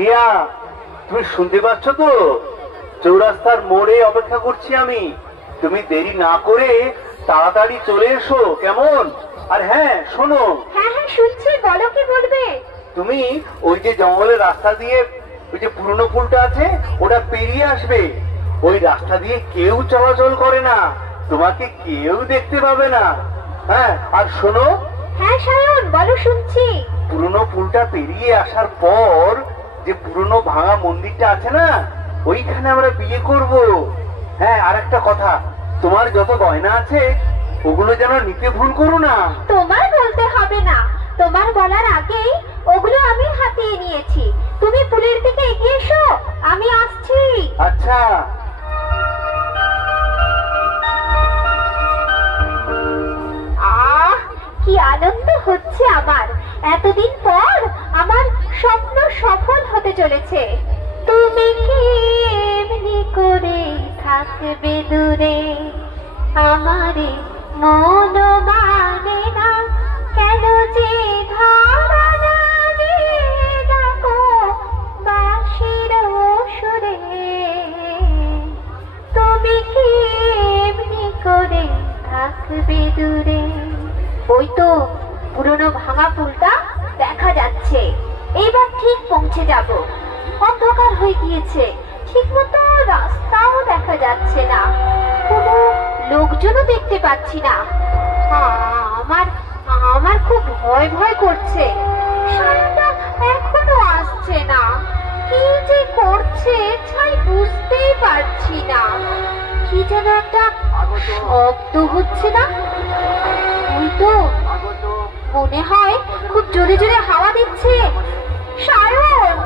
রিয়া, তুমি শুনতে পাচ্ছ তো? চৌরাস্তার মোড়ে অপেক্ষা করছি আমি। তুমি দেরি না করে তাড়াতাড়ি চলে এসো, কেমন? আর হ্যাঁ শোনো, হ্যাঁ হ্যাঁ শুনছি, বলো কি বলবে। তুমি ওই যে জঙ্গলের রাস্তা দিয়ে ওই যে পুরনো পুলটা আছে ওটা পেরিয়ে আসবে। ওই রাস্তা দিয়ে কেউ চলাচল করে না, তোমাকে কেউ দেখতে পাবে না। হ্যাঁ, আর শোনো, হ্যাঁ সায়ন বলো, শুনছি। পুরনো পুলটা পেরিয়ে আসার পর যে পুরনো ভাঙা মন্দিরটা আছে না, ওইখানে আমরা বিয়ে করব। হ্যাঁ, আর একটা কথা, তোমার যত গয়না আছে ওগুলো যেন নিতে ভুল করো না। তোমার বলতে হবে না, তোমার বলার আগেই ওগুলো আমি হাতিয়ে নিয়েছি। তুমি পুলের দিকে এগিয়ে এসো, আমি আসছি। আচ্ছা। আহ, কি আনন্দ হচ্ছে আমার। এতদিন পর আমার স্বপ্ন সফল হতে চলেছে। তুমি কি এমনি করে থাকবে দূরে, আমারে মন মানে না কেন যে ধারণা দিয়ে ডাকো বাঁশির সুরে। তুমি কি এমনি করে থাকবে দূরে। ওই তো পুরনো ভাঙা পুলটা দেখা যাচ্ছে। এইবার ঠিক পৌঁছে যাব। অন্ধকার হয়ে গিয়েছে, ঠিক মতো রাস্তাও দেখা যাচ্ছে না, কোনো লোকজনও দেখতে পাচ্ছি না। আমার আমার খুব ভয় ভয় করছে। সায়নটা এখনো আসছে না, কি যে করছে ছাই বুঝতেই পারছি না। কি যেন একটা শব্দ হচ্ছে না? ওই তো মনে হয় খুব জোরে জোরে হাওয়া দিচ্ছে। সায়ন